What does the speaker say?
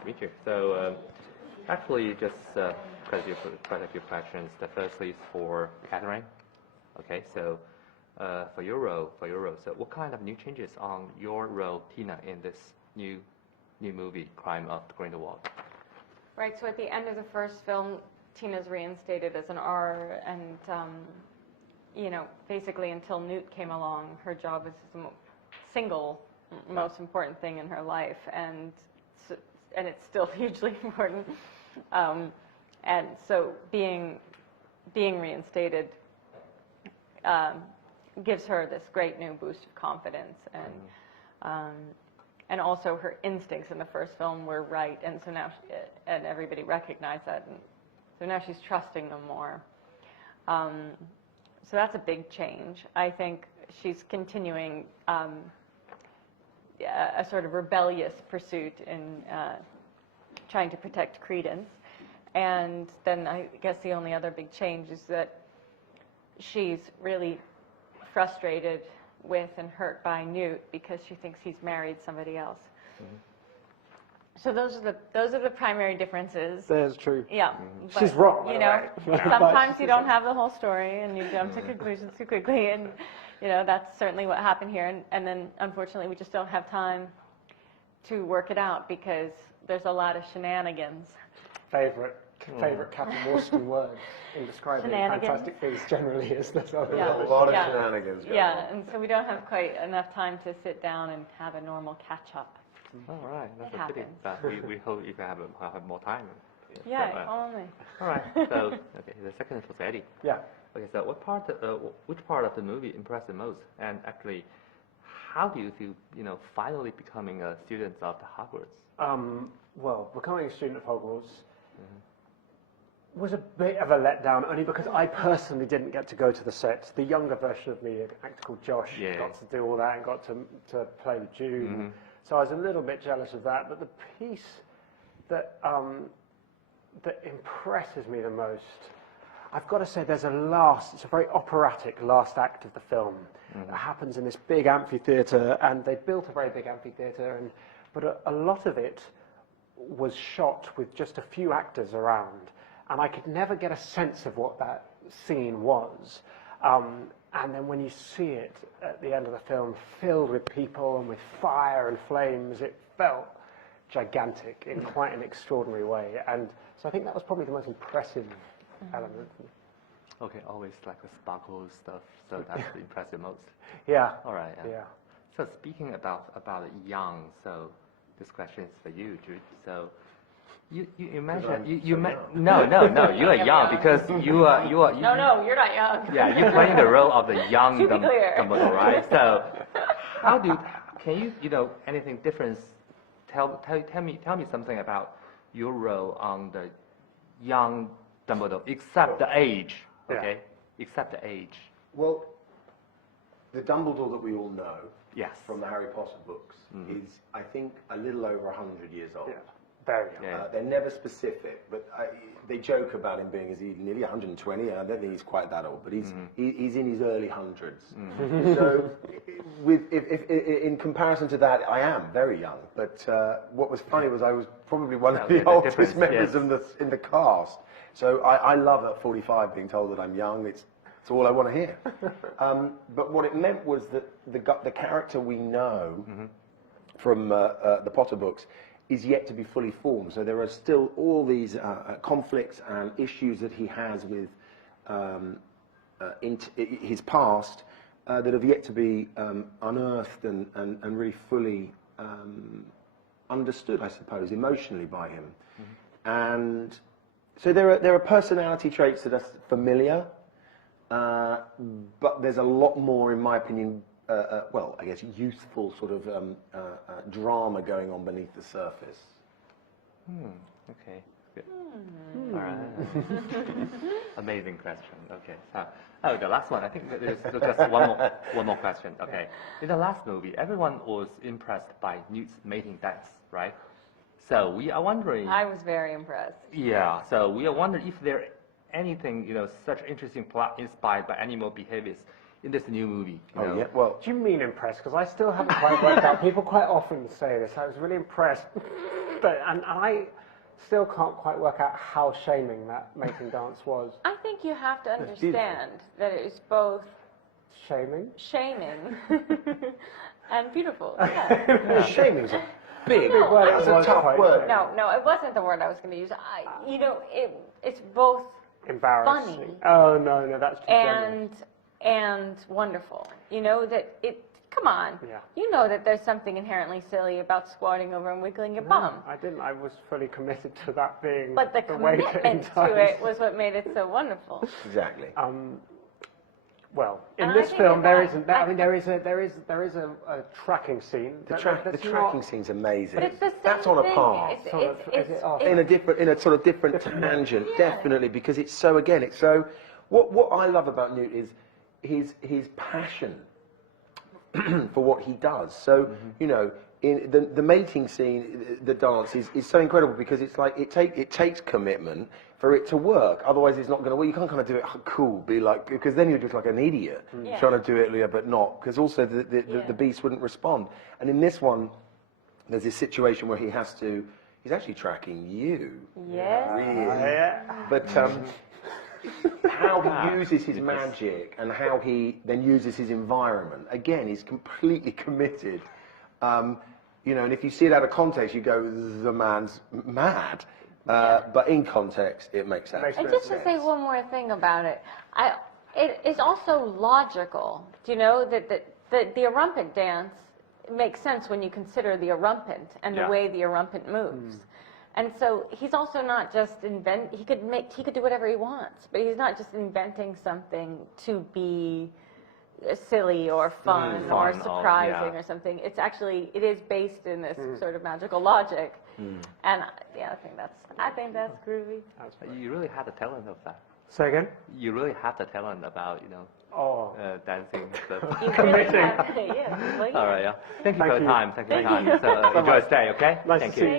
to meet you. So, actually, just quite a few questions. The first is for Katherine. Okay, so for your role, so what kind of new changes on your role, Tina, in this new movie, Crime of Grindelwald? Right. So at the end of the first film, Tina's reinstated as an R, and basically until Newt came along, her job was the single most important thing in her life, and it's still hugely important. And so being reinstated gives her this great new boost of confidence, and also her instincts in the first film were right, and so now and everybody recognized that, and so now she's trusting them more. So that's a big change. I think she's continuing a sort of rebellious pursuit in trying to protect Credence. And then I guess the only other big change is that she's really frustrated with and hurt by Newt because she thinks he's married somebody else. Mm-hmm. So those are the primary differences. That's true. Yeah. But, she's wrong. Sometimes you don't have the whole story and you jump to conclusions too quickly, and that's certainly what happened here. And then unfortunately we just don't have time to work it out because there's a lot of shenanigans. Favorite Catherine Waterston word in describing Fantastic Beasts generally is there's a lot of shenanigans. And so we don't have quite enough time to sit down and have a normal catch-up. All right, that's a pity. But we hope you can have more time. Yeah, if only. All right. So, okay, the second is for Eddie. Yeah. Okay, so which part of the movie impressed the most? And actually, how do you feel, finally becoming a student of the Hogwarts? Well, becoming a student of Hogwarts was a bit of a letdown, only because I personally didn't get to go to the set. The younger version of me, an actor called Josh, got to do all that and got to play with Jude. Mm-hmm. So I was a little bit jealous of that. But the piece that impresses me the most, I've got to say, it's a very operatic last act of the film. Mm-hmm. It happens in this big amphitheatre, and they built a very big amphitheatre, but a lot of it was shot with just a few actors around, and I could never get a sense of what that scene was. And then when you see it at the end of the film, filled with people and with fire and flames, it felt gigantic in quite an extraordinary way. And so I think that was probably the most impressive element. Okay, always like the sparkle stuff, so that's impressive most. Yeah. All right. Yeah. So speaking about young, so this question is for you, Jude. So you mentioned you no, you are young because you are. No, you're not young. Yeah, you're playing the role of the young Dumbledore, right? So can you anything different? Tell me something about your role on the young Dumbledore, except the age. Okay, except the age. Well, the Dumbledore that we all know, from the Harry Potter books, is I think a little over 100 years old. Yeah. Very young. They're never specific, but they joke about him being nearly 120. I don't think he's quite that old, but he's in his early hundreds. So, in comparison to that, I am very young. But what was funny was I was probably one of the oldest members in the cast. So I love at 45 being told that I'm young. It's all I want to hear. But what it meant was that the character we know from the Potter books is yet to be fully formed. So there are still all these conflicts and issues that he has with his past that have yet to be unearthed and really fully understood, I suppose, emotionally by him. And so there are personality traits that are familiar, but there's a lot more, in my opinion, well, I guess youthful sort of drama going on beneath the surface. Okay. Good. All right. Amazing question. Okay. The last one. I think there's just one more question. Okay. In the last movie, everyone was impressed by Newt's mating dance, right? So we are wondering. I was very impressed. Yeah. So we are wondering if there anything such interesting plot inspired by animal behaviors in this new movie. Yeah. Well, do you mean impressed? Because I still haven't quite worked out. People quite often say this. I was really impressed. and I still can't quite work out how shaming that mating dance was. I think you have to understand that it is both Shaming? shaming and beautiful. Yeah. Shaming's a big No, word. I That's was a tough quite word. No, it wasn't the word I was going to use. It's both Embarrassing. funny Oh, no, that's too generous. and wonderful. You know that it. Come on. Yeah. You know that there's something inherently silly about squatting over and wiggling your No, bum. I didn't. I was fully committed to that being But the way to commitment to entice. it was what made it so wonderful. Exactly. Well, in And I this think film, that there that- isn't. That, I mean, there is a tracking scene. The That's tracking not- scene's amazing. But it's the same That's on a thing. par. Is it off? In a sort of different tangent, definitely, because it's so, again, it's so, what I love about Newt is his passion for what he does. So, you know, in the mating scene, the dance is so incredible because it's like, it takes commitment for it to work. Otherwise it's not going to work. You can't kind of do it cool, be like, because then you're just like an idiot Yeah. trying to do it, but not, because also the beast wouldn't respond. And in this one, there's this situation where he's actually tracking you. Yes. Really. Yeah. But how he uses his magic and how he then uses his environment, again, he's completely committed. You know, and if you see it out of context, you go, the man's mad. But in context, it makes sense. And just to say one more thing about it, it is also logical. Do you know that the erumpent dance makes sense when you consider the erumpent and the way the erumpent moves. And so he's also not just he could do whatever he wants, but he's not just inventing something to be silly or fun or surprising or something. It's actually, it is based in this sort of magical logic. And I think that's groovy. You really had the talent of that. Say again? You really have the talent about, dancing stuff. You really Committing. have- yeah, well, yeah. All right, yeah. Thank you for Thank your you. time. Thank you for your time. So enjoy stay, okay? Nice Thank to you. see you.